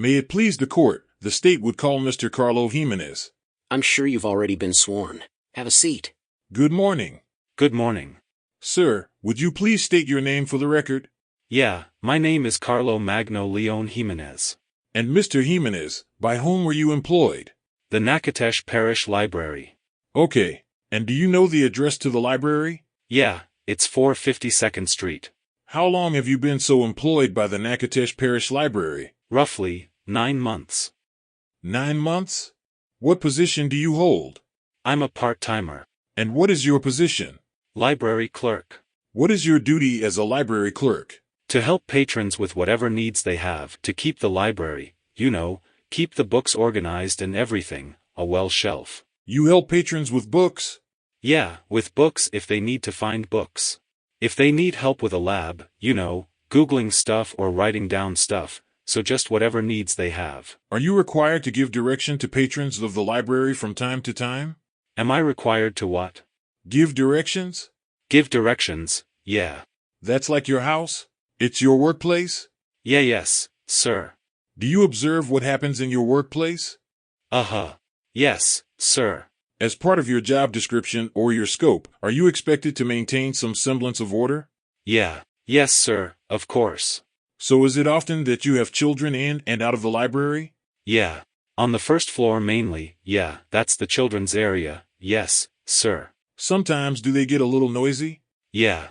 May it please the court, the state would call Mr. Carlo Jimenez. I'm sure you've already been sworn. Have a seat. Good morning. Good morning. Sir, would you please state your name for the record? Yeah, my name is Carlo Magno Leon Jimenez. And Mr. Jimenez, by whom were you employed? The Natchitoches Parish Library. Okay, and do you know the address to the library? Yeah, it's 452nd Street. How long have you been so employed by the Natchitoches Parish Library? Roughly, 9 months. 9 months? What position do you hold? I'm a part-timer. And what is your position? Library clerk. What is your duty as a library clerk? To help patrons with whatever needs they have to keep the library, keep the books organized and everything, a well shelf. You help patrons with books? Yeah, with books if they need to find books. If they need help with a lab, Googling stuff or writing down stuff, so just whatever needs they have. Are you required to give direction to patrons of the library from time to time? Am I required to what? Give directions? Give directions, yeah. That's like your house? It's your workplace? Yes, sir. Do you observe what happens in your workplace? Uh-huh. Yes, sir. As part of your job description or your scope, are you expected to maintain some semblance of order? Yeah. Yes, sir, of course. So is it often that you have children in and out of the library? Yeah. On the first floor mainly, yeah, that's the children's area, yes, sir. Sometimes do they get a little noisy? Yeah.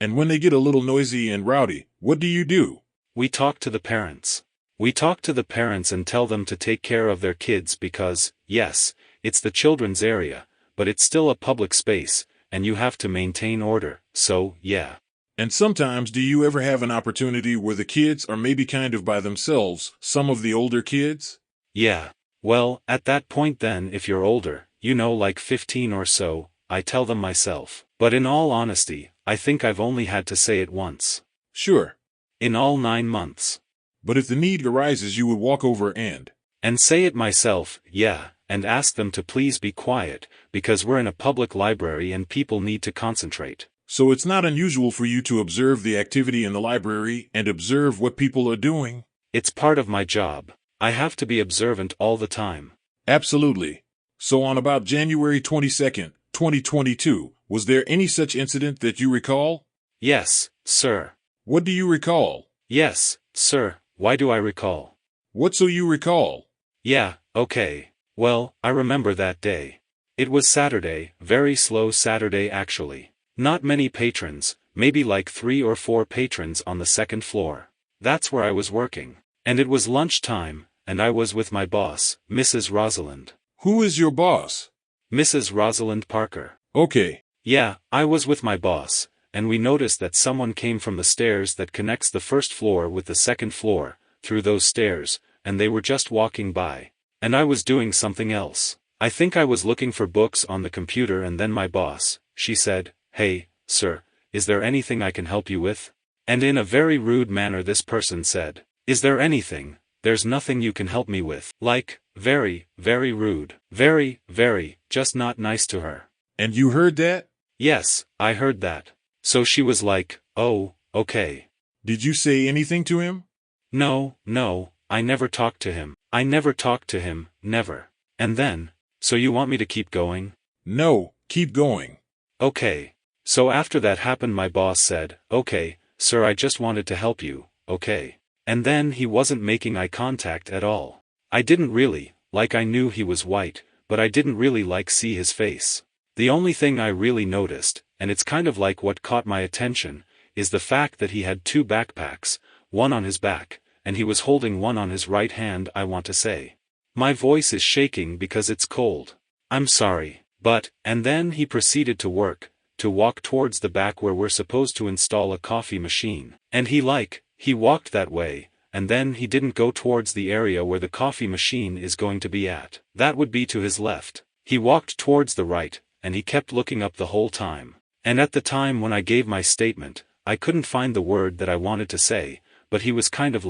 And when they get a little noisy and rowdy, what do you do? We talk to the parents. We talk to the parents and tell them to take care of their kids because, yes, it's the children's area, but it's still a public space, and you have to maintain order, so, yeah. And sometimes do you ever have an opportunity where the kids are maybe kind of by themselves, some of the older kids? Yeah. Well, at that point then if you're older, like 15 or so, I tell them myself. But in all honesty, I think I've only had to say it once. Sure. In all 9 months. But if the need arises you would walk over and say it myself, yeah, and ask them to please be quiet, because we're in a public library and people need to concentrate. So it's not unusual for you to observe the activity in the library and observe what people are doing? It's part of my job. I have to be observant all the time. Absolutely. So on about January 22nd, 2022, was there any such incident that you recall? Yes, sir. What do you recall? Yes, sir. Why do I recall? What so you recall? Yeah, okay. Well, I remember that day. It was Saturday, very slow Saturday actually. Not many patrons, maybe like 3 or 4 patrons on the second floor. That's where I was working. And it was lunchtime, and I was with my boss, Mrs. Rosalind. Who is your boss? Mrs. Rosalind Parker. Okay. Yeah, I was with my boss, and we noticed that someone came from the stairs that connects the first floor with the second floor, through those stairs, and they were just walking by. And I was doing something else. I think I was looking for books on the computer and then my boss, she said, "Hey, sir, is there anything I can help you with?" And in a very rude manner this person said, "Is there anything? There's nothing you can help me with." Like, very, very rude. Very, just not nice to her. And you heard that? Yes, I heard that. So she was like, "Oh, okay." Did you say anything to him? No, I never talked to him. Never. And then, so you want me to keep going? No, keep going. Okay. So after that happened my boss said, "Okay, sir, I just wanted to help you, okay." And then he wasn't making eye contact at all. I didn't really, I knew he was white, but I didn't really see his face. The only thing I really noticed, and it's kind of like what caught my attention, is the fact that he had 2 backpacks, one on his back, and he was holding one on his right hand. I want to say. My voice is shaking because it's cold. I'm sorry, but, and then he proceeded to walk towards the back where we're supposed to install a coffee machine. And he walked that way, and then he didn't go towards the area where the coffee machine is going to be at. That would be to his left. He walked towards the right, and he kept looking up the whole time. And at the time when I gave my statement, I couldn't find the word that I wanted to say, but he was kind of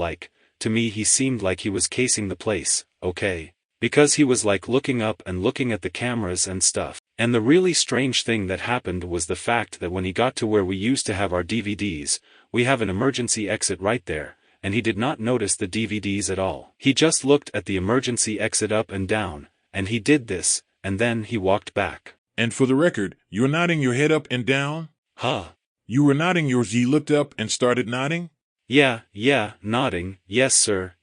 to me he seemed like he was casing the place, okay? Because he was looking up and looking at the cameras and stuff. And the really strange thing that happened was the fact that when he got to where we used to have our DVDs, we have an emergency exit right there, and he did not notice the DVDs at all. He just looked at the emergency exit up and down, and he did this, and then he walked back. And for the record, you're nodding your head up and down? Huh? You were nodding yours. He looked up and started nodding? Yeah, nodding, yes sir,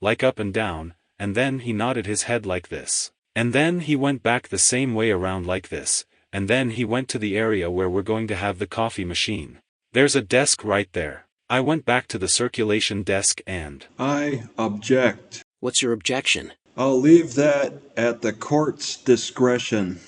like up and down, and then he nodded his head like this. And then he went back the same way around like this, and then he went to the area where we're going to have the coffee machine. There's a desk right there. I went back to the circulation desk and... I object. What's your objection? I'll leave that at the court's discretion.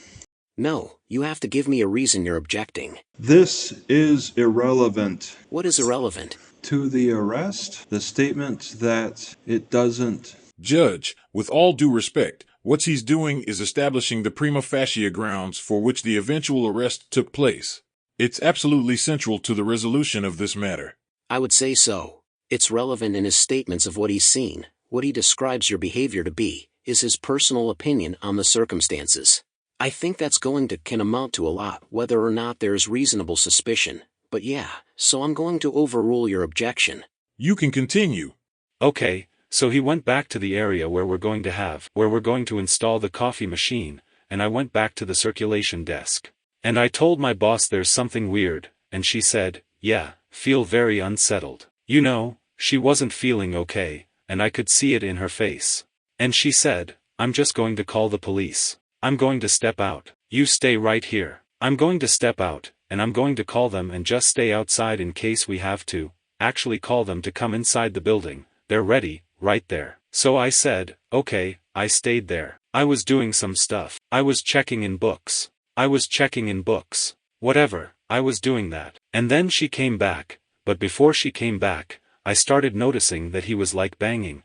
No, you have to give me a reason you're objecting. This is irrelevant. What is irrelevant? To the arrest, the statement that it doesn't... Judge, with all due respect, what he's doing is establishing the prima facie grounds for which the eventual arrest took place. It's absolutely central to the resolution of this matter. I would say so. It's relevant in his statements of what he's seen. What he describes your behavior to be is his personal opinion on the circumstances. I think that's can amount to a lot, whether or not there's reasonable suspicion. But yeah, so I'm going to overrule your objection. You can continue. Okay, so he went back to the area where we're going to install the coffee machine, and I went back to the circulation desk. And I told my boss there's something weird, and she said, yeah, feel very unsettled. You know, she wasn't feeling okay, and I could see it in her face. And she said, I'm just going to call the police. I'm going to step out. You stay right here. I'm going to step out, and I'm going to call them and just stay outside in case we have to. Actually call them to come inside the building. They're ready, right there. So I said, okay, I stayed there. I was doing some stuff. I was checking in books. Whatever, I was doing that. And then she came back, but before she came back, I started noticing that he was like banging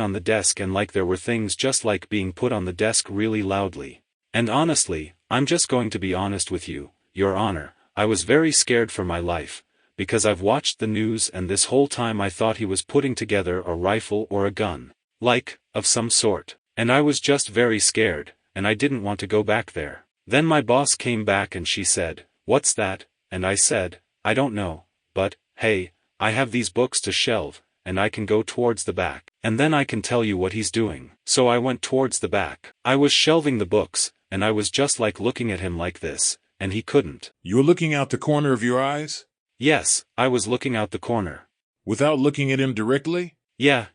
on the desk, and like there were things just like being put on the desk really loudly. And honestly, I'm just going to be honest with you, Your Honor, I was very scared for my life, because I've watched the news and this whole time I thought he was putting together a rifle or a gun. Like, of some sort. And I was just very scared, and I didn't want to go back there. Then my boss came back and she said, what's that? And I said, I don't know, but, hey, I have these books to shelve, and I can go towards the back, and then I can tell you what he's doing. So I went towards the back. I was shelving the books, and I was just like looking at him like this, and he couldn't. You were looking out the corner of your eyes? Yes, I was looking out the corner. Without looking at him directly? Yeah,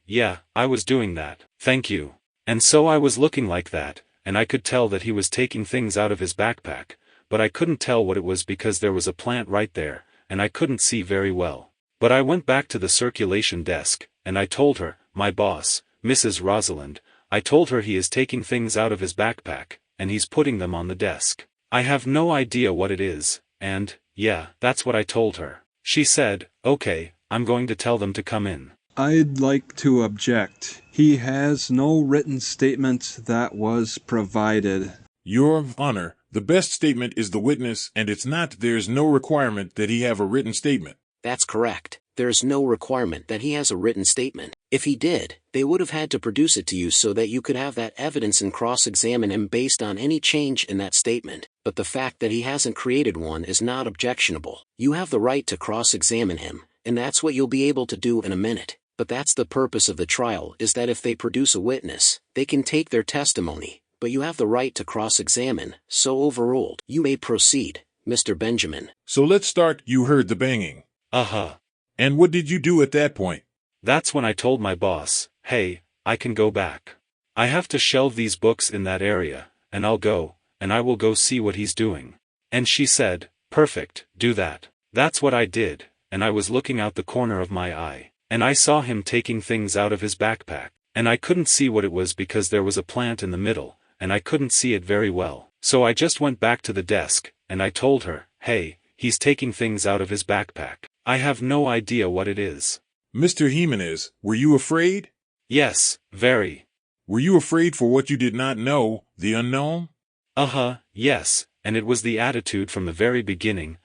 I was doing that. Thank you. And so I was looking like that, and I could tell that he was taking things out of his backpack, but I couldn't tell what it was because there was a plant right there, and I couldn't see very well. But I went back to the circulation desk, and I told her, my boss, Mrs. Rosalind, I told her he is taking things out of his backpack, and he's putting them on the desk. I have no idea what it is, and, yeah, that's what I told her. She said, okay, I'm going to tell them to come in. I'd like to object. He has no written statement that was provided. Your Honor, the best statement is the witness, and there's no requirement that he have a written statement. That's correct. There's no requirement that he has a written statement. If he did, they would have had to produce it to you so that you could have that evidence and cross-examine him based on any change in that statement. But the fact that he hasn't created one is not objectionable. You have the right to cross-examine him, and that's what you'll be able to do in a minute. But that's the purpose of the trial, is that if they produce a witness, they can take their testimony, but you have the right to cross-examine, so overruled. You may proceed, Mr. Benjamin. So let's start. You heard the banging. Uh-huh. And what did you do at that point? That's when I told my boss, hey, I can go back. I have to shelve these books in that area, and I'll go, and I will go see what he's doing. And she said, perfect, do that. That's what I did, and I was looking out the corner of my eye. And I saw him taking things out of his backpack, and I couldn't see what it was because there was a plant in the middle, and I couldn't see it very well. So I just went back to the desk, and I told her, hey, he's taking things out of his backpack. I have no idea what it is. Mr. Jimenez, were you afraid? Yes, very. Were you afraid for what you did not know, the unknown? Uh-huh, yes, and it was the attitude from the very beginning,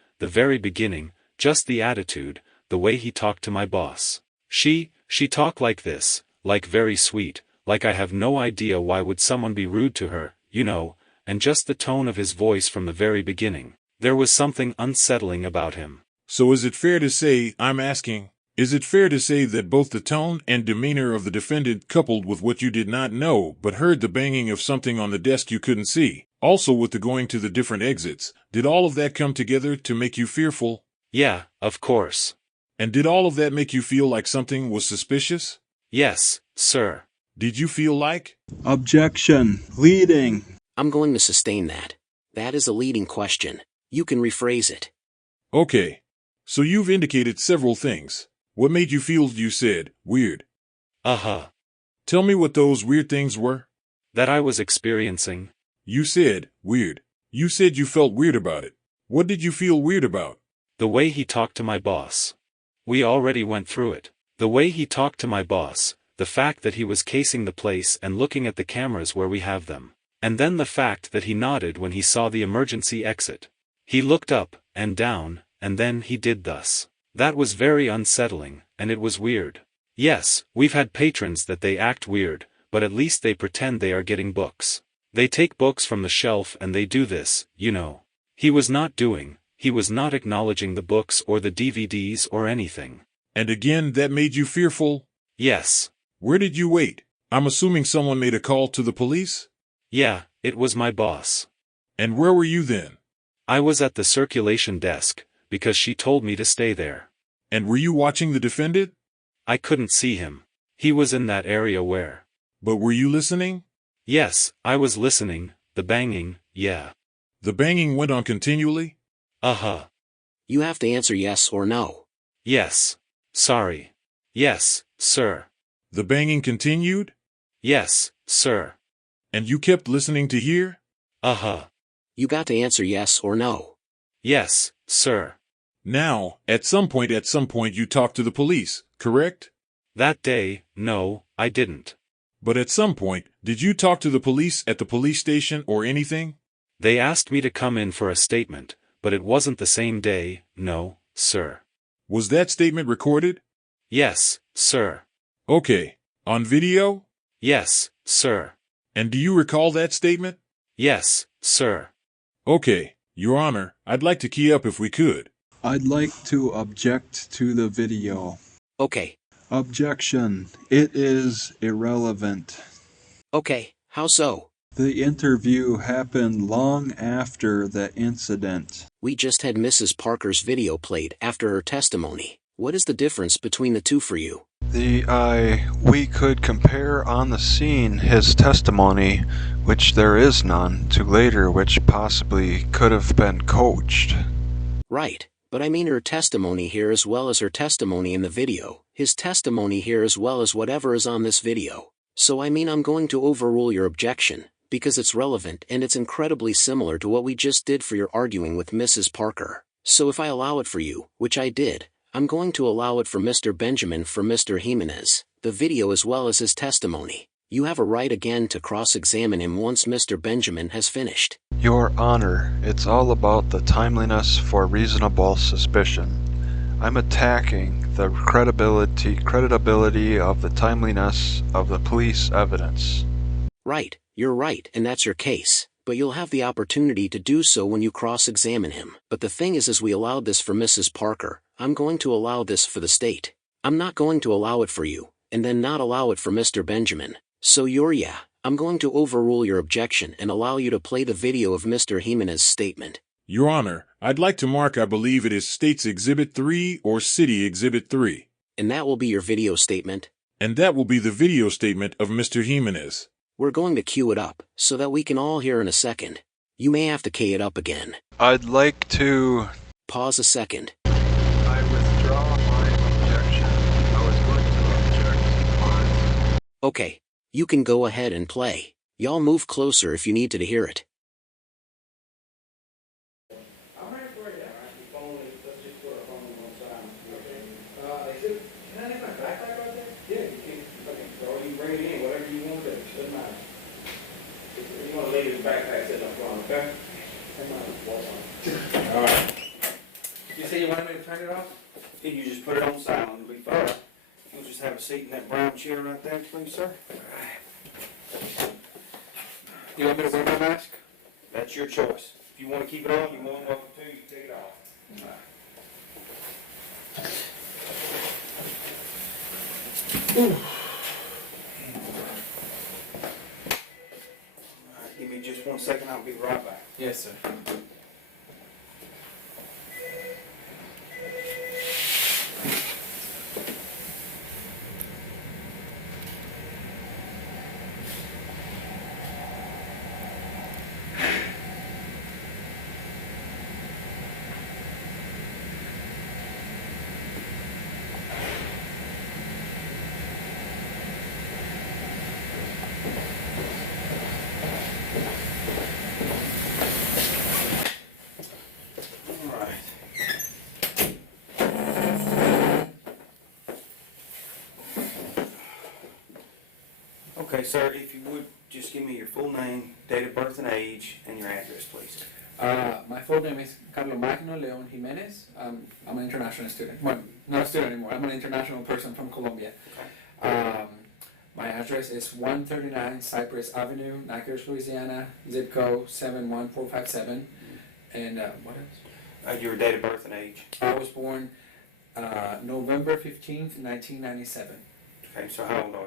just the attitude, the way he talked to my boss. She talked like this, like very sweet, like I have no idea why would someone be rude to her, you know, and just the tone of his voice from the very beginning. There was something unsettling about him. So is it fair to say, I'm asking, Is it fair to say that both the tone and demeanor of the defendant, coupled with what you did not know but heard the banging of something on the desk you couldn't see, also with the going to the different exits, did all of that come together to make you fearful? Yeah, of course. And did all of that make you feel like something was suspicious? Yes, sir. Did you feel like? Objection. Leading. I'm going to sustain that. That is a leading question. You can rephrase it. Okay. So you've indicated several things. What made you feel, you said, weird? Uh-huh. Tell me what those weird things were. That I was experiencing. You said, weird. You said you felt weird about it. What did you feel weird about? The way he talked to my boss. We already went through it. The way he talked to my boss, the fact that he was casing the place and looking at the cameras where we have them. And then the fact that he nodded when he saw the emergency exit. He looked up, and down, and then he did thus. That was very unsettling, and it was weird. Yes, we've had patrons that they act weird, but at least they pretend they are getting books. They take books from the shelf and they do this, you know. He was not acknowledging the books or the DVDs or anything. And again, that made you fearful? Yes. Where did you wait? I'm assuming someone made a call to the police? Yeah, it was my boss. And where were you then? I was at the circulation desk, because she told me to stay there. And were you watching the defendant? I couldn't see him. He was in that area where. But were you listening? Yes, I was listening. The banging, yeah. The banging went on continually? Uh-huh. You have to answer yes or no. Yes. Sorry. Yes, sir. The banging continued? Yes, sir. And you kept listening to hear? Uh-huh. You got to answer yes or no. Yes, sir. Now, at some point you talked to the police, correct? That day, no, I didn't. But at some point, did you talk to the police at the police station or anything? They asked me to come in for a statement, but it wasn't the same day, no, sir. Was that statement recorded? Yes, sir. Okay. On video? Yes, sir. And do you recall that statement? Yes, sir. Okay, Your Honor, I'd like to key up if we could. I'd like to object to the video. Okay. Objection. It is irrelevant. Okay, how so? The interview happened long after the incident. We just had Mrs. Parker's video played after her testimony. What is the difference between the two for you? We could compare on the scene his testimony, which there is none, to later, which possibly could have been coached. Right, but I mean her testimony here as well as her testimony in the video, his testimony here as well as whatever is on this video. So I mean I'm going to overrule your objection, because it's relevant and it's incredibly similar to what we just did for your arguing with Mrs. Parker. So if I allow it for you, which I did, I'm going to allow it for Mr. Benjamin for Mr. Jimenez, the video as well as his testimony. You have a right again to cross-examine him once Mr. Benjamin has finished. Your Honor, it's all about the timeliness for reasonable suspicion. I'm attacking the creditability of the timeliness of the police evidence. Right, you're right, and that's your case, but you'll have the opportunity to do so when you cross-examine him. But the thing is, as we allowed this for Mrs. Parker, I'm going to allow this for the state. I'm not going to allow it for you, and then not allow it for Mr. Benjamin. So I'm going to overrule your objection and allow you to play the video of Mr. Jimenez's statement. Your Honor, I'd like to mark I believe it is State's Exhibit 3 or City Exhibit 3. And that will be your video statement? And that will be the video statement of Mr. Jimenez. We're going to cue it up, so that we can all hear in a second. You may have to key it up again. I'd like to... Pause a second. I withdraw my objection. I was going to object. Okay. You can go ahead and play. Y'all move closer if you need to hear it. Alright. You say you wanted me to turn it off? Can you just put it on silent? It'll be fine. You'll just have a seat in that brown chair right there, please, sir. You want me to wear my mask? That's your choice. If you want to keep it on, you're more than welcome to. You can take it off. Alright, give me just 1 second, I'll be right back. Yes, sir. Alright. Okay, sir, if you would, just give me your full name, date of birth and age, and your address, please. My full name is Carlos Magno Leon Jimenez. I'm an international student. Well, not a student anymore. I'm an international person from Colombia. Okay. My address is 139 Cypress Avenue, Natchitoches, Louisiana, zip code 71457. And what else? Your date of birth and age. I was born November 15th, 1997. Okay, so how old are you?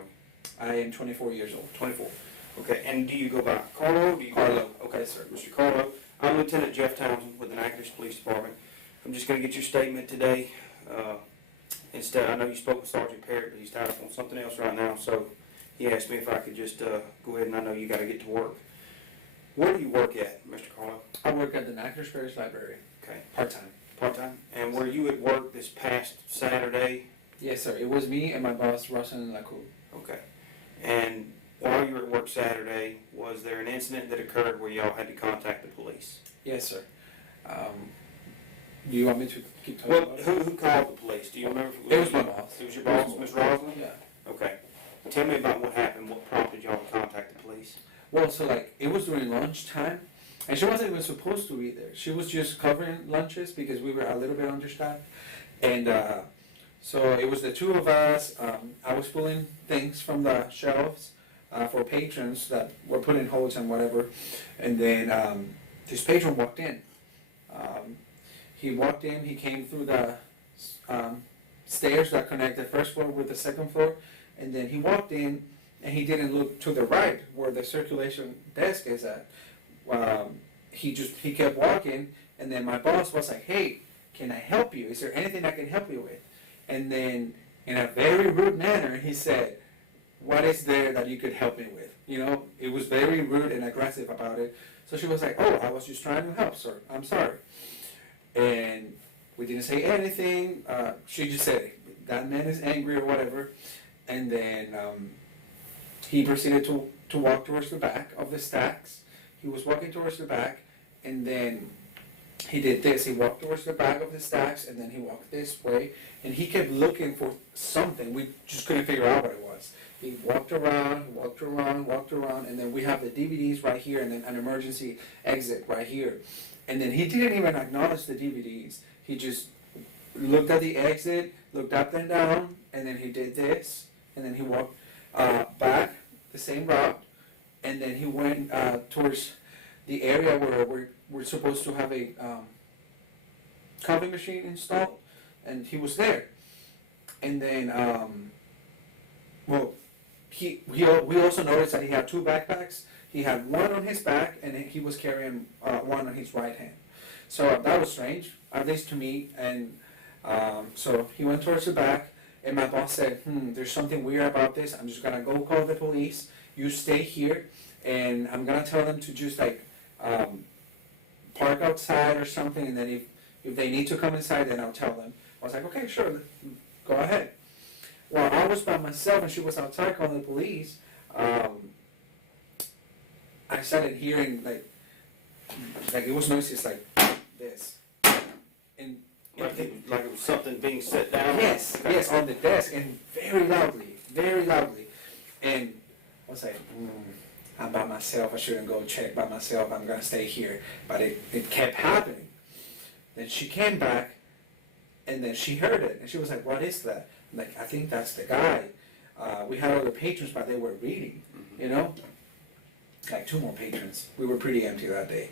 I am 24 years old. 24. Okay, and do you go by Carlo? Do you go Carlo. by, okay, sir. Mr. Carlo, I'm Lieutenant Jeff Townsend with the Natchitoches Police Department. I'm just going to get your statement today. Instead, I know you spoke with Sergeant Parrott, but he's tied up on something else right now, so he asked me if I could just go ahead, and I know you got to get to work. Where do you work at, Mr. Carlo? I work at the Natchitoches Parish Library, Okay, part-time. part-time. And were you at work this past Saturday? Yes, sir. It was me and my boss, Russell Lacour. Okay. And while you were at work Saturday, was there an incident that occurred where y'all had to contact the police? Yes, sir. Do you want me to keep talking Well, about it? who called the police? Do you remember? If It was my boss. It was your boss, Ms. Roslin? Yeah. Okay. Tell me about what happened. What prompted y'all to contact the police? Well, so like, it was during lunchtime, and she wasn't even supposed to be there. She was just covering lunches because we were a little bit understaffed. And so it was the two of us. I was pulling things from the shelves for patrons that were put in holds and whatever. And then this patron walked in. He walked in, he came through the stairs that connect the first floor with the second floor, and then he walked in, and he didn't look to the right where the circulation desk is at. He kept walking, and then my boss was like, "Hey, can I help you? Is there anything I can help you with?" And then in a very rude manner, he said, "What is there that you could help me with?" You know, it was very rude and aggressive about it. So she was like, "Oh, I was just trying to help, sir. I'm sorry." And we didn't say anything. She just said, "That man is angry," or whatever. And then he proceeded to walk towards the back of the stacks. He was walking towards the back, and then he did this. He walked towards the back of the stacks, and then he walked this way. And he kept looking for something. We just couldn't figure out what it was. He walked around, walked around, walked around, and then we have the DVDs right here, and then an emergency exit right here. And then he didn't even acknowledge the DVDs. He just looked at the exit, looked up and down, and then he did this, and then he walked back the same route, and then he went towards the area where we're supposed to have a copy machine installed, and he was there. And then, we also noticed that he had two backpacks. He had one on his back, and he was carrying one on his right hand. So that was strange, at least to me. And so he went towards the back, and my boss said, "There's something weird about this. I'm just gonna go call the police. You stay here, and I'm gonna tell them to just like park outside or something, and then if they need to come inside, then I'll tell them." I was like, "Okay, sure, go ahead." While I was by myself and she was outside calling the police, I started hearing like it was noises like this, and Like it was something being set down? yes, Okay. yes, on the desk, and very loudly, and I was like, I'm by myself. I shouldn't go check by myself. I'm gonna stay here. But it kept happening. Then she came back, and then she heard it, and she was like, "What is that?" I'm like, "I think that's the guy." We had other patrons, but they were reading, you know? Like 2 more patrons. We were pretty empty that day.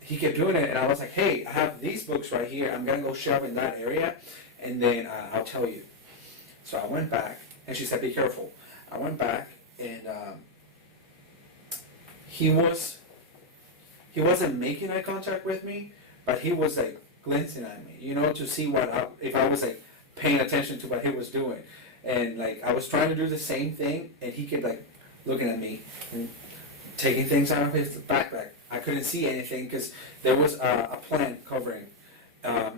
He kept doing it, and I was like, "Hey, I have these books right here. I'm gonna go shop in that area, and then I'll tell you." So I went back, and she said, "Be careful." I went back, and he wasn't making eye contact with me, but he was like glancing at me, to see if I was like paying attention to what he was doing. And like I was trying to do the same thing, and he kept like looking at me and taking things out of his backpack. I couldn't see anything because there was a plant covering my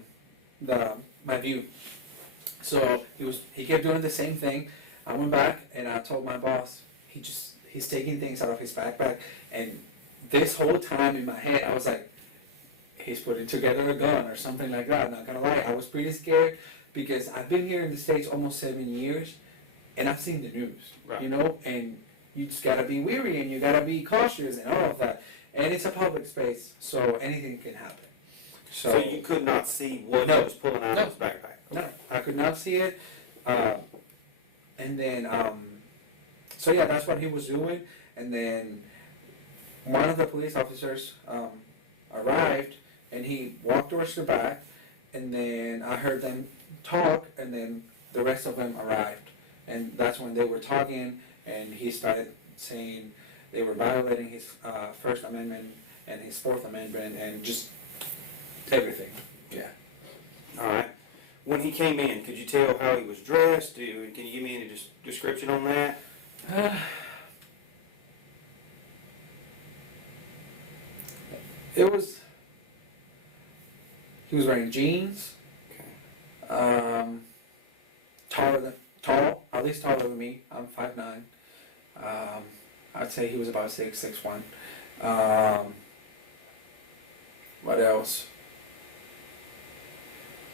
view. So he kept doing the same thing. I went back and I told my boss, he's taking things out of his backpack. And this whole time in my head, I was like, he's putting together a gun or something like that. I'm not gonna lie, I was pretty scared because I've been here in the States almost 7 years, and I've seen the news, Right. and you just gotta be wary and you gotta be cautious and all of that. And it's a public space, so anything can happen. So you could not see what he was pulling out of his backpack? No, I could not see it. And then, so yeah, that's what he was doing. And then one of the police officers arrived, and he walked towards the back, and then I heard them talk, and then the rest of them arrived. And that's when they were talking, and he started saying they were violating his First Amendment and his Fourth Amendment and just everything. Yeah. All right. When he came in, could you tell how he was dressed? Can you give me any description on that? He was wearing jeans. Okay. Tall, at least taller than me. I'm 5'9". I'd say he was about 6'1". What else?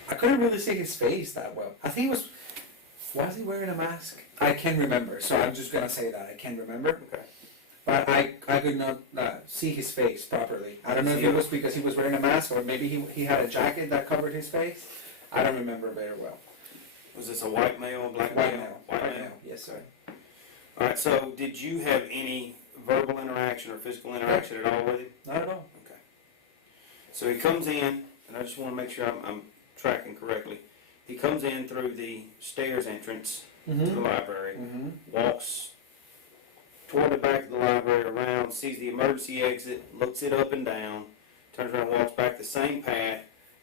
I couldn't really see his face that well. I think was he wearing a mask? I can't remember, so I'm just gonna say that I can't remember. Okay. But I could not see his face properly. I don't know if it was because he was wearing a mask or maybe he had a jacket that covered his face. I don't remember very well. Was this a white male, black male? White male. Yes, sir. All right, so did you have any verbal interaction or physical interaction at all with him? Not at all. Okay. So he comes in, and I just want to make sure I'm tracking correctly. He comes in through the stairs entrance to the library, walks toward the back of the library, around, sees the emergency exit, looks it up and down, turns around, walks back the same path,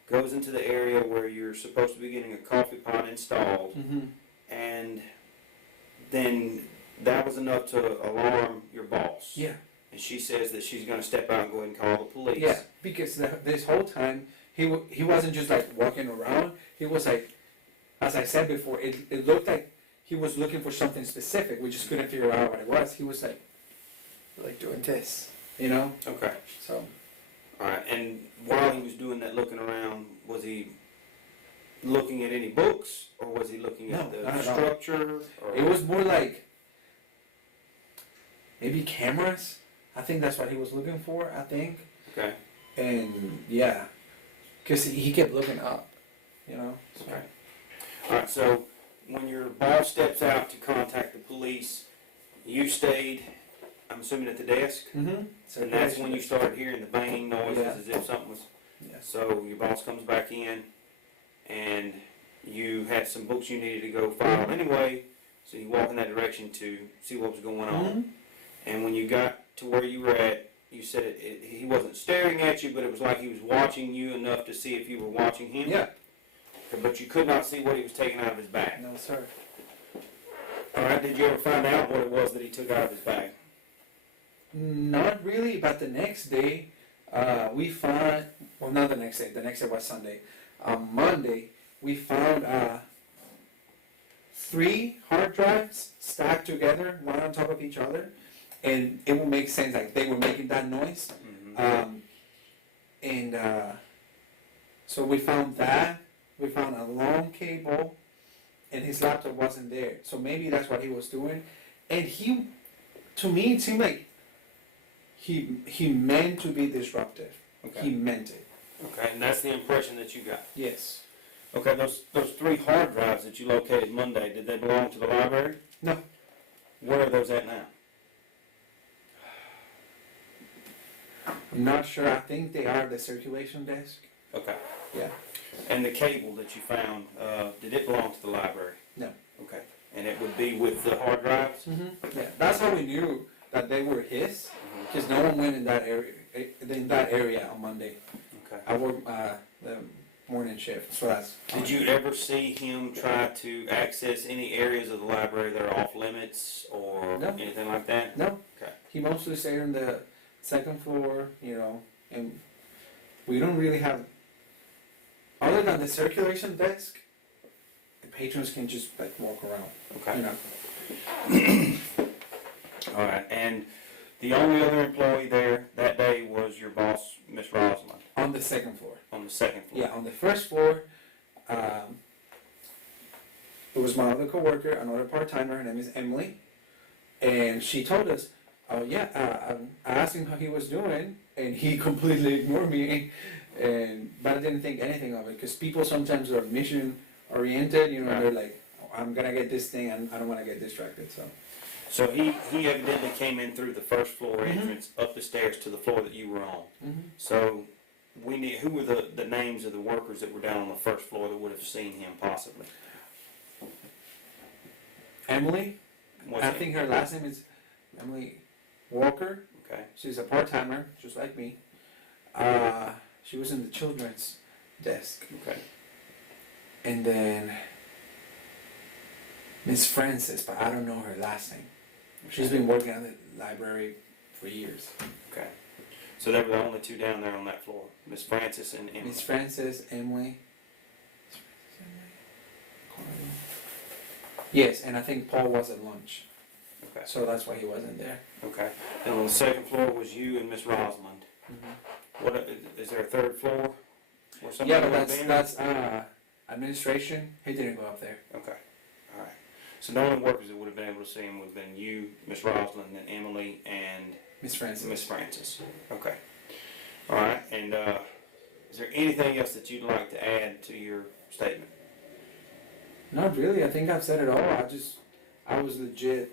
goes into the area where you're supposed to be getting a coffee pot installed, and then that was enough to alarm your boss. Yeah. And she says that she's going to step out and go ahead and call the police. Yeah, because this whole time he wasn't just like walking around. He was like, as I said before, it looked like he was looking for something specific. We just couldn't figure out what it was. He was like doing this, Okay. So. All right. And while he was doing that, looking around, was he looking at any books, or was he looking at the structure? Or? It was more like maybe cameras. I think that's what he was looking for. I think. Okay. And yeah, because he kept looking up, So. Okay. All right. So when your boss steps out to contact the police, you stayed, I'm assuming, at the desk? Mm-hmm. And that's when you started hearing the banging noises, Yeah. as if something was... Yeah. So your boss comes back in, and you had some books you needed to go file anyway, so you walk in that direction to see what was going on. And when you got to where you were at, you said he wasn't staring at you, but it was like he was watching you enough to see if you were watching him? Yeah. But you could not see what he was taking out of his bag? No, sir. All right, did you ever find out what it was that he took out of his bag? Not really, but the next day, we found, well, not the next day was Sunday. On Monday, we found 3 hard drives stacked together, one on top of each other, and it would make sense, like they were making that noise. So we found that, we found a long cable, and his laptop wasn't there. So maybe that's what he was doing. And to me, it seemed like he meant to be disruptive. Okay. He meant it. Okay, and that's the impression that you got? Yes. Okay, those 3 hard drives that you located Monday, did they belong to the library? No. Where are those at now? I'm not sure. I think they are the circulation desk. Okay. Yeah. And the cable that you found, did it belong to the library? No. Okay. And it would be with the hard drives? Yeah, that's how we knew that they were his, because no one went in that area on Monday. Okay. I worked the morning shift, so that's. Did you ever see him try to access any areas of the library that are off limits or No. anything like that? No. Okay. He mostly stayed on the second floor, you know, and we don't really have, other than the circulation desk, the patrons can just like walk around. Okay. You know. All right. And the only other employee there that day was your boss, Miss Rosamond, On the second floor. on the second floor. Yeah, on the first floor, it was my other coworker, another part-timer. Her name is Emily, and she told us, "Oh yeah," I asked him how he was doing, and he completely ignored me, but I didn't think anything of it because people sometimes are mission-oriented. You know, Right. they're like, oh, "I'm gonna get this thing, and I don't want to get distracted." So he evidently came in through the first floor entrance up the stairs to the floor that you were on. So we need, who were the names of the workers that were down on the first floor that would have seen him possibly? Emily, What's I it? think her last name is Emily Walker. Okay. She's a part-timer, just like me. She was in the children's desk. Okay. And then Miss Francis, but I don't know her last name. She's been working at the library for years. Okay. So they were the only two down there on that floor, Miss Francis and Emily. Miss Francis, Emily. Yes, and I think Paul was at lunch, Okay. so that's why he wasn't there. Okay. And on the second floor was you and Miss Rosamond. What is there a third floor? Where somebody Yeah, but would have been? that's administration. He didn't go up there. Okay. All right. So the only workers that would have been able to see him would have been you, Miss Rosamond, and Emily, and Miss Francis. Miss Francis. Okay. All right. And is there anything else that you'd like to add to your statement? Not really. I think I've said it all. I was legit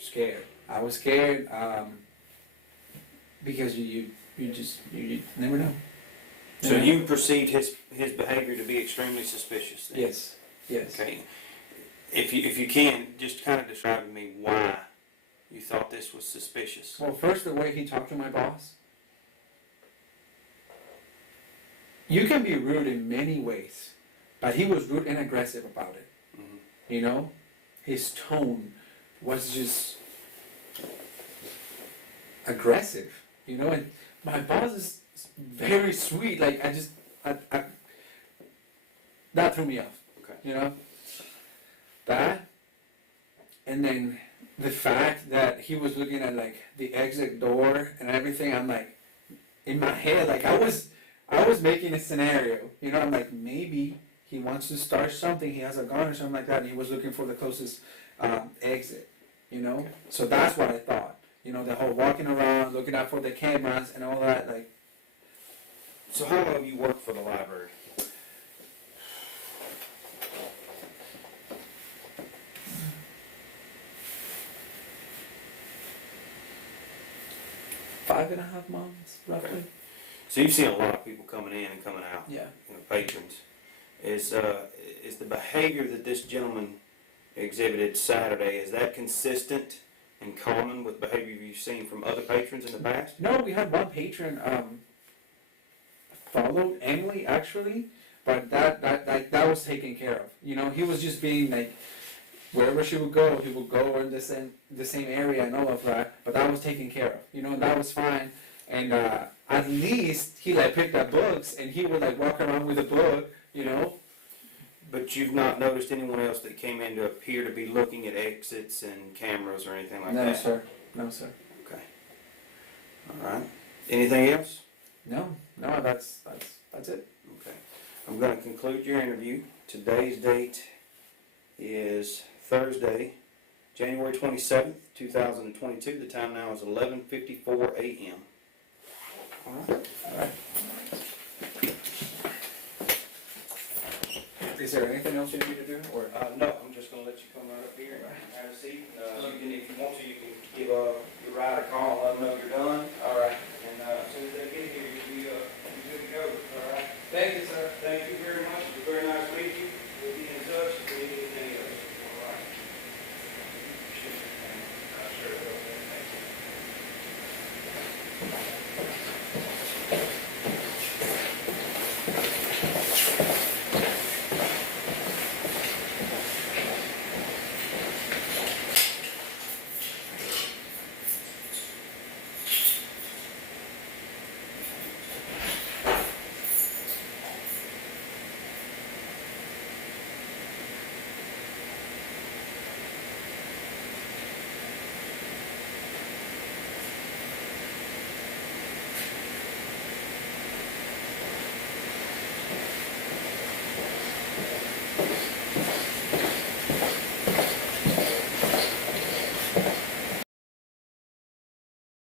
scared. I was scared because you never know. So you perceived his behavior to be extremely suspicious then? Yes. Yes. Okay. If you can, just kind of describe to me why you thought this was suspicious. Well, first, the way he talked to my boss. You can be rude in many ways, but he was rude and aggressive about it. You know, his tone was just aggressive. You know, and my boss is very sweet. Like that threw me off. Okay. You know, that, and then the fact that he was looking at like the exit door and everything. I'm like, in my head, like I was making a scenario. You know, I'm like, maybe he wants to start something. He has a gun or something like that, and he was looking for the closest exit. You know, Okay. so that's what I thought. You know, the whole walking around, looking out for the cameras and all that. Like, So how long have you worked for the library? $5.5 months, roughly. Okay. So you've seen a lot of people coming in and coming out. Yeah. You know, patrons. Is the behavior that this gentleman exhibited Saturday, is that consistent and common with behavior you've seen from other patrons in the past? No, we had one patron followed Emily actually, but that was taken care of. You know, he was just being like, wherever she would go, he would go in the same area and all of that. But that was taken care of. You know, that was fine. And at least he like picked up books and he would like walk around with a book. You know. But you've not noticed anyone else that came in to appear to be looking at exits and cameras or anything like No, that? sir. No, sir. Okay. All right. Anything else? No, that's it. Okay. I'm going to conclude your interview. Today's date is Thursday, January 27th, 2022. The time now is 11:54 a.m. All right. All right. Is there anything else you need me to do, or? No, I'm just going to let you come right up here and have a seat. You can, if you want to, you can give your ride a call and let them know you're done. All right. And as soon as they get here, you'll be good to go. All right. Thank you, sir. Thank you very much. It was very nice to meet you. We'll be in touch if we need anything else. All right.